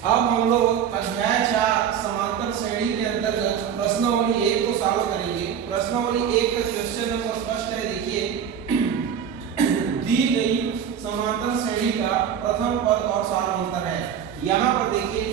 अब हम लोग अध्याय 4 समांतर श्रेणी के अंतर्गत प्रश्नावली 1 को सॉल्व करेंगे। प्रश्नावली 1 का क्वेश्चन नंबर फर्स्ट है, देखिए दी गई समांतर श्रेणी का प्रथम पद और सारांतर है। यहाँ पर देखिए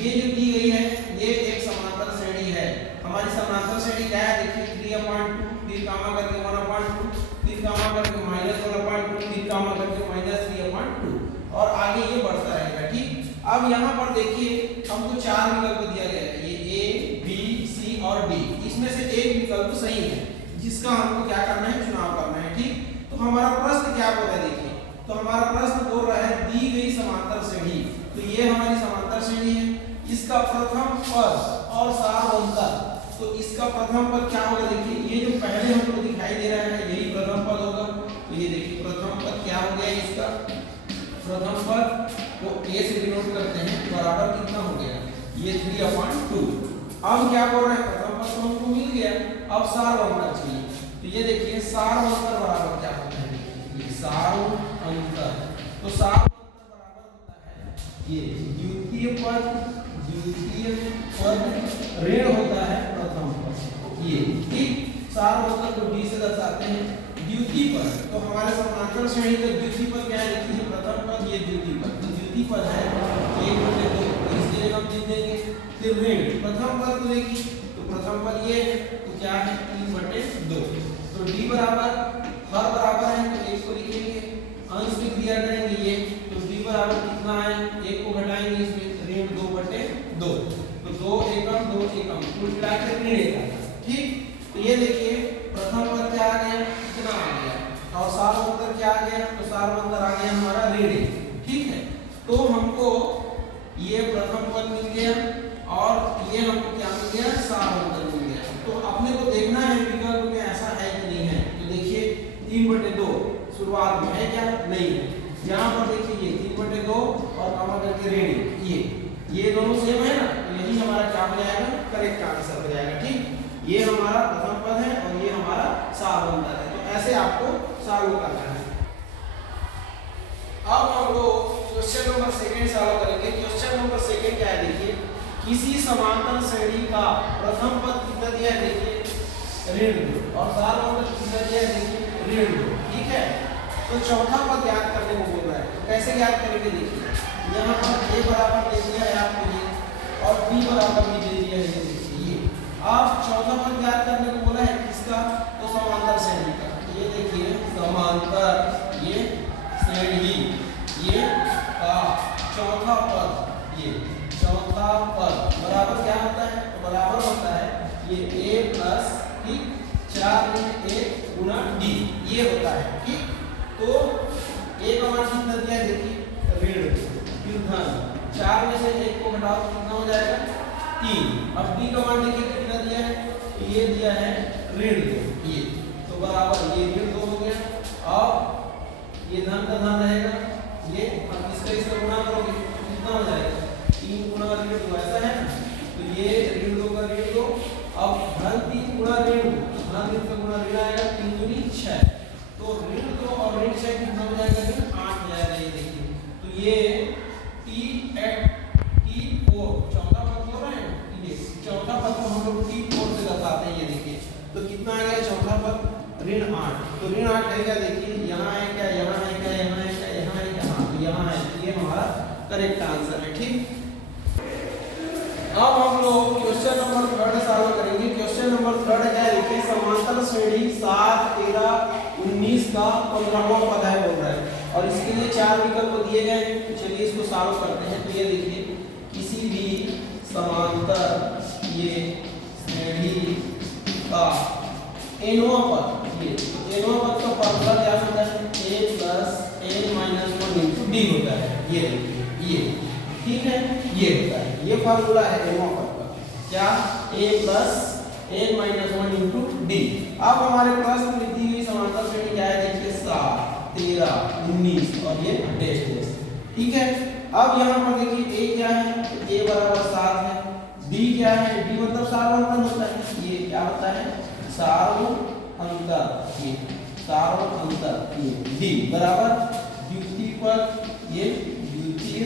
ये जो दी गई है ये एक समांतर श्रेणी है। हमारी समांतर श्रेणी क्या है, देखिए 3/2 फिर कामा करके 1/2 फिर कामा करके -1/2 फिर कामा करके -3/2 और आगे ये बढ़ता रहेगा। ठीक, अब यहाँ पर देखिए हमको 4 विकल्प दिया गया है, ये ए बी सी और डी। इसमें से एक विकल्प सही है जिसका हमको क्या करना है, चुनाव करना है। ठीक, तो हमारा प्रश्न क्या बोल रहा है, देखिए तो हमारा प्रश्न बोल रहा है दी गई समांतर श्रेणी, तो ये हमारी समांतर श्रेणी है, इसका प्रथम पद और सारांतर। तो इसका प्रथम पद क्या होगा, देखिए ये जो पहले हमको दिखाई दे रहा है यही प्रथम पद होगा। तो ये देखिए प्रथम पद क्या हो गया, इसका प्रथम पद को a से डिनोट करते हैं, बराबर कितना हो गया, ये 3/2। अब क्या बोल रहे हैं, प्रथम पद तो हमको मिल गया, अब सारांतर चाहिए। तो ये देखिए सारांतर बराबर क्या होता है, ये सारांतर, तो सारांतर बराबर होता है ये द्वितीय पद ऋण होता है प्रथम पद। ये ठीक, सारांतर को d से दर्शाते हैं द्वितीय पद। तो हमारे समांतर श्रेणी का द्वितीय पद क्या है, देखिए प्रथम पद ये द्वितीय पद, तो द्वितीय पद है 1/2, इसके लिए हम लिख देंगे। फिर ऋण प्रथम पद को देखिए, तो प्रथम पद ये है, तो क्या है 3/2। तो d बराबर हर बराबर है तो 1 को लिखेंगे, अंश में क्रिया करेंगे ये, तो d बराबर कितना है, 1 को घटाएंगे इसमें ऋण 2/2, तो 2 एकम 2 एकम कुल मिलाकर ऋण 1। ठीक, तो ये देखिए प्रथम पद क्या आ गया, कितना आ गया, और सारांतर क्या आ गया, तो सारांतर आ गया हमारा ऋण 1। ठीक है, तो हमको ये प्रथम पद मिल गया और ये हमको क्या मिल गया, सारांतर मिल गया। तो अपने को देखना है विकल्प में ऐसा है कि नहीं है। तो देखिए 3/2 शुरुआत में है क्या, नहीं है। यहाँ पर देखिए ये 3/2 और कामा करके ऋण, ये दोनों सेम है ना, तो यही हमारा क्या हो जाएगा, करेक्ट आंसर हो जाएगा। ठीक, ये हमारा प्रथम पद है और ये हमारा सारांतर है। तो ऐसे आपको सॉल्व करना है। अब हम लोग क्वेश्चन नंबर 2 सॉल्व करेंगे। क्वेश्चन नंबर 2 क्या है, देखिए किसी समांतर श्रेणी का प्रथम पद कितना दिया है, देखिए ऋण 2 और सारांतर कितना दिया है, देखिए ऋण 2। ठीक है, तो चौथा पद ज्ञात करने को बोल रहा है, तो कैसे ज्ञात करेंगे, देखिए यहाँ पर a बराबर दे दिया है आपको ये, और b बराबर भी दे दिया है ये, देखिए ये। अब चौथा पद ज्ञात करने को बोला है किसका, तो समांतर श्रेणी का। ये देखिए समांतर ये श्रेणी ये का चौथा पद, ये चौथा पद बराबर क्या होता है, तो बराबर होता है ये a प्लस ठीक 4 × a गुना d, ये होता है। ठीक, तो a का मान कितना दिया है, देखिए ऋण, फिर धन 4 में से 1 को घटाओ कितना हो जाएगा 3। अब d का मान देखिए कितना दिया है, तो ये दिया है ऋण 2, ये तो बराबर ये ऋण 2 हो गया। अब ये धन का धन रहेगा, ये अब इसका गुणा करोगे तो कितना हो जाएगा 3 गुना ऋण 2, ऐसा है ना, तो ये ऋण 2 का ऋण 2। अब धन 3 गुना ऋण 2, धन 3 का गुणा ऋण आएगा 3 दूनी 6, तो ऋण 2 और ऋण 6 कितना हो जाएगा, ऋण 8 हो जाएगा। ये देखिए तो ये T4 चौथा पद हो रहा है, ये चौथा पद को हम लोग T4 से दर्शाते हैं। ये देखिए तो कितना आ गया चौथा पद, ऋण 8। तो ऋण 8 है क्या, देखिए यहाँ है क्या, यहाँ है क्या, यहाँ है क्या, यहाँ है क्या, हाँ तो यहाँ है, ये हमारा करेक्ट आंसर है। ठीक, अब हम लोग क्वेश्चन नंबर 3 सॉल्व करेंगे। क्वेश्चन नंबर 3 क्या है, देखिए समांतर श्रेणी 7, 13, 19 का 15वां पद है बोल रहा है, और इसके लिए 4 विकल्प दिए गए हैं। तो चलिए इसको सॉल्व करते हैं। तो ये देखिए किसी भी समांतर ये श्रेणी का nवां पद, ये nवां पद का फॉर्मूला क्या होता है, a plus n minus 1 into d होता है। ये देखिए ये ठीक है, ये होता है, ये फॉर्मूला है nवां पद का, क्या a plus n minus 1 into d। अब हमारे प्रश्न में दी हुई समांतर श्रेणी क्या है, देखिए 7, 13, 19 और ये डैश डैश। ठीक है, अब यहाँ पर देखिए a क्या है, तो a बराबर 7 है, d क्या है, d मतलब सारांतर होता है, ये क्या होता है सारांतर, ये सारांतर, ये d बराबर द्वितीय पद, ये द्वितीय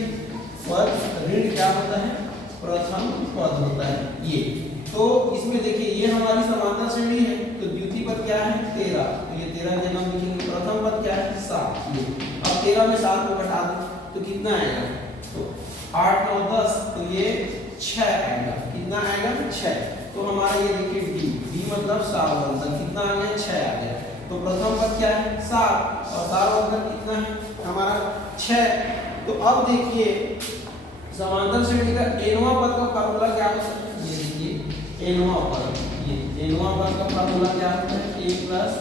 पद पर ऋण क्या होता है, प्रथम पद होता है ये। तो इसमें देखिए ये हमारी समांतर श्रेणी है, तो द्वितीय पद क्या है 13, तो ये 13 के नाम लिखेंगे। प्रथम पद क्या है 7, ये अब 13 में 7 को घटा दो तो कितना आएगा, तो 8 9 10, तो ये 6 आएगा। कितना आएगा 6। तो हमारा ये देखिए डी मतलब सार्ववर्धक कितना आ गया 6 आ गया। तो प्रथम पद क्या है 7 और सार्ववर्धक कितना है हमारा 6। तो अब देखिए समांतर श्रेणी का एनवां पद का फार्मूला क्या होता है, ये देखिए एनवां पद, ये एनवां पद का फार्मूला क्या होता है a plus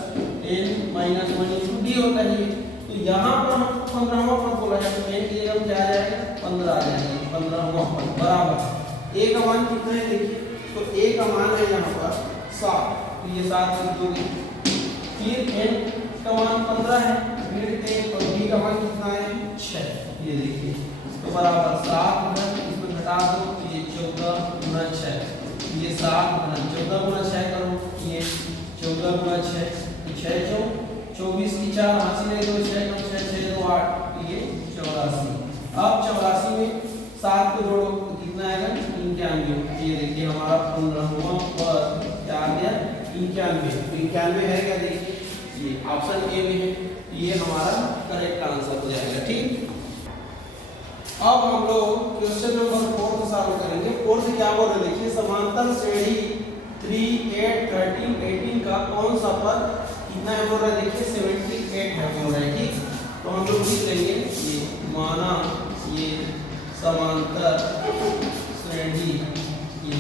n minus 1 into D होता है। तो यहाँ पर हम 15वां पद बोला है, तो n की जगह क्या आ जाएगा 15 आ जाएगा, 15वां पद बराबर a का मान कितना है देखिए, तो a का मान है यहाँ पर 7, तो ये 7 लिख दोगे। फिर n का मान 15 है, फिर और b का मान कितना है 6, ये देखिए तो बराबर 7 इसमें घटा दो, ये 14 गुना 6, ये 7 गुना 14 गुना 6 करो, ये 14 गुना 6, 6 24 की 4 हासिल है, 2 6 9 6 6 2 8, ये 84। अब 84 में 7 को जोड़ो तो कितना आएगा 91। ये देखिए हमारा 15वां पद क्या आ गया 91। तो 91 है क्या देखिए, ये ऑप्शन ए में है, ये हमारा करेक्ट आंसर हो जाएगा। ठीक, अब हम लोग क्वेश्चन नंबर 4 को सॉल्व करेंगे। 4 से क्या बोल रहे देखिए, समांतर श्रेणी 3 8 13 18 का कौन सा पद कितना है बोल रहा है देखिए 78 है बोल रहा है। ठीक, तो हम लोग लिख लेंगे ये माना ये समांतर श्रेणी ये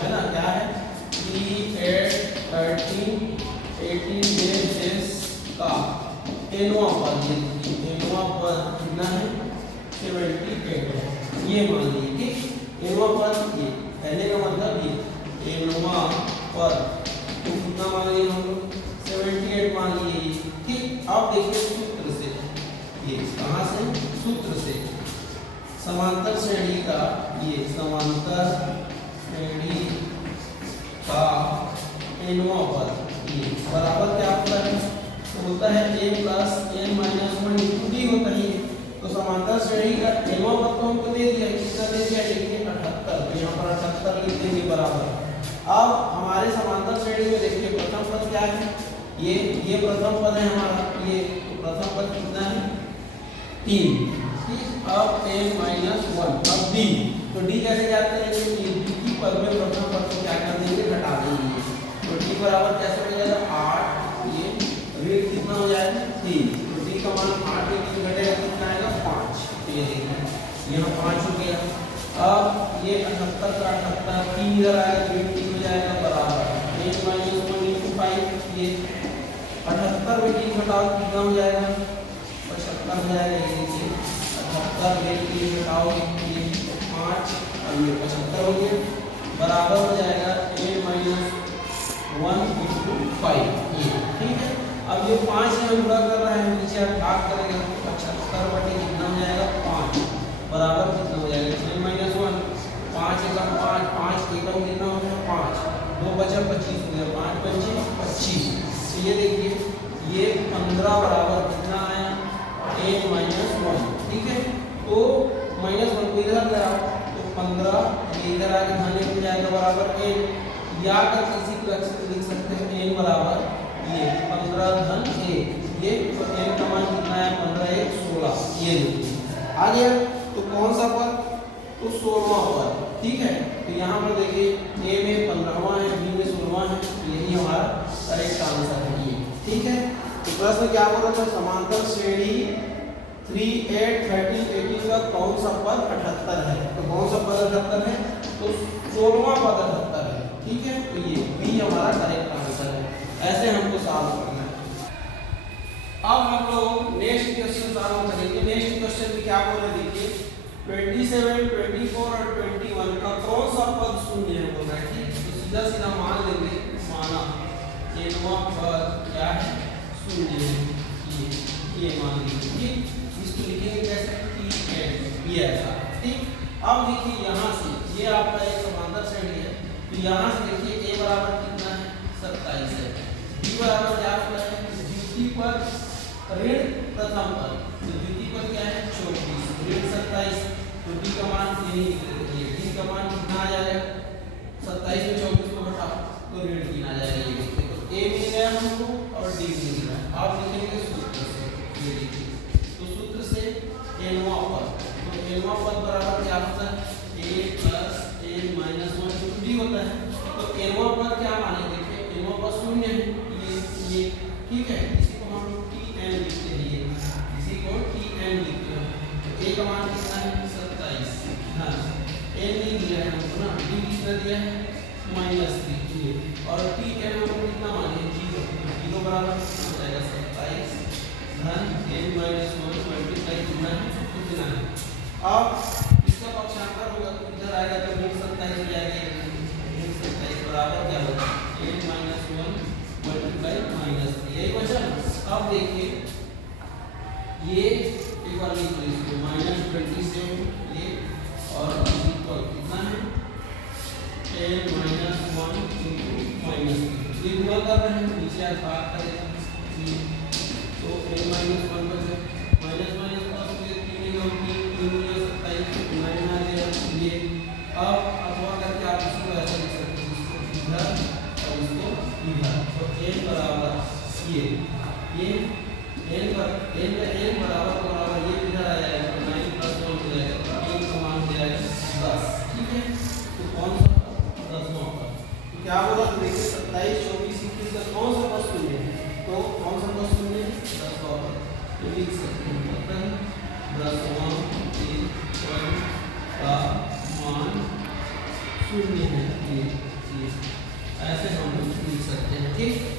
है ना क्या है 3 8 13 18 बेस का एनवां पद, ये एनवां पद कितना है 78 है, ये मान लीजिए। ठीक, एनवां पद ये कहने का मतलब ये एनवां पद तो कितना मान लिए हम लोग 78 मान लिए। ठीक, अब देखिए सूत्र से, ये कहाँ से सूत्र से समांतर श्रेणी का, ये समांतर श्रेणी का एनवां पद ये बराबर क्या होता है, तो होता है a plus n minus 1 into D होता है। तो समांतर श्रेणी का एनवां पद को हमको दे दिया, कितना दे दिया देखिए 78, तो यहाँ पर 78 लिख देंगे बराबर। अब हमारे समांतर श्रेणी में देखिए प्रथम पद क्या है, ये प्रथम पद है हमारा, ये तो प्रथम पद कितना है 3। ठीक, अब n माइनस 1, अब d, तो d कैसे ज्ञात करेंगे, द्वितीय पद में प्रथम पद को क्या कर देंगे घटा देंगे, तो d बराबर कैसे हो जाएगा 8, ये ऋण कितना हो जाएगा 3, तो d का मान 8 के 3 घटेगा कितना आएगा 5, तो ये देखिए यहाँ 5 हो गया। अब ये 78 का 78 3 इधर आएगा, ऋण 3 हो जाएगा बराबर n माइनस 1 इंटू 5, ये 78 में 3 घटाओ कितना हो जाएगा 75 हो जाएगा। ये देखिए 78 में 3 घटाओगे ये 5 और ये 75 हो गया बराबर हो जाएगा n माइनस 1 इंटू 5, ये ठीक है। अब ये 5 से हम गुणा कर रहे हैं, नीचे आप भाग करेंगे तो 75 बटे कितना हो जाएगा 5 बराबर कितना हो जाएगा 6 माइनस 1, 5 एकम 5, 5 एकम कितना हो गया 5, 2 बचा 25 हो गया, 5 पंचे 25। तो ये देखिए ये 15 बराबर कितना आया n माइनस 1। ठीक है, तो माइनस 1 को इधर ले आओ तो 15 ये इधर आके धन हो जाएगा बराबर n, या कर किसी को लिख सकते हैं n बराबर ये 15 धन 1, ये तो n का मान कितना है 15 1 16, ये देखिए आ गया। तो कौन सा पद, तो 16वां पद। ठीक है, तो यहाँ पर देखिए a में 15वां है, b में 16वां है, तो यही हमारा करेक्ट आंसर है ये। ठीक है, तो प्रश्न क्या बोल रहा था, समांतर श्रेणी 3 8 13 18 का कौन सा पद 78 है, तो कौन सा पद 78 है, तो 16वां पद 78 है। ठीक है, तो ये बी हमारा करेक्ट आंसर है। ऐसे हमको सॉल्व करना है। अब हम लोग नेक्स्ट क्वेश्चन सॉल्व करेंगे। नेक्स्ट क्वेश्चन में क्या बोल रहे देखिए 27 24 और 21 का कौन सा पद शून्य है बोल रहा है। ठीक, तो सीधा सीधा मान लेंगे, माना एनवां पद क्या है शून्य है, ये मान लीजिए। ठीक, इसको लिखेंगे कैसे T ये ऐसा। ठीक, अब देखिए यहाँ से ये आपका एक समांतर श्रेणी है, तो यहाँ से देखिए a बराबर कितना है 27 है, b बराबर क्या होता है द्वितीय पद ऋण प्रथम पद, तो द्वितीय पद क्या है 24 ऋण 27, तो d का मान नहीं लिख रहे थे, डी का मान कितना आ जाएगा 27 में 24 को घटा तो ऋण 3 आ जाएगा। ये देखो ए मिल गया हमको और डी मिल गया। आप लिखेंगे सूत्र से, ये देखिए तो सूत्र से एनवा पद, तो एनवा पद बराबर क्या होता है a प्लस n माइनस 1 जो डी होता है। तो एनवा पद क्या माने देखिए, एनवा पद शून्य है ये ठीक है, इसी को हम tn लिखते हैं, इसी को tn लिखते हैं। तो a का मान कितना है 27, हां n नहीं दिया है हमको ना, d कितना दिया है -3 और tn हमको कितना माने 0, 0 बराबर हो जाएगा 27 धन n माइनस 1 मल्टीप्लाई कितना है। अब इसका पक्षांतर होगा तो इधर आएगा तो ऋण 27 हो जाएगा, ऋण 27 बराबर क्या होगा n माइनस 1 मल्टीप्लाई -3, यही बचा। अब देखिए ये एक बार लिख लो इसको -27 ये और इक्वल कितना है n माइनस 1 -3, ये गुणा कर रहे हैं नीचे आज भाग करेगा तो n माइनस 1 बचे माइनस माइनस प्लस ये 3 और 3 27 9 आ गया ये। अब अथवा करके आप इसको ऐसा लिख सकते हैं, इसको इधर और इसको इधर, तो n बराबर ये n बराबर ये इधर आ जाएगा तो 9 प्लस 1 हो जाएगा तो n का मान हो जाएगा 10, ठीक है। तो कौन सा 10वां पद, तो क्या बोला तो देखिए 27 24 21 का कौन सा पद शून्य है, तो कौन सा पद शून्य है 10वां पद, तो लिख सकते हैं मतलब 10वां पद का मान शून्य है, ये ऐसे हम लिख सकते हैं, ठीक।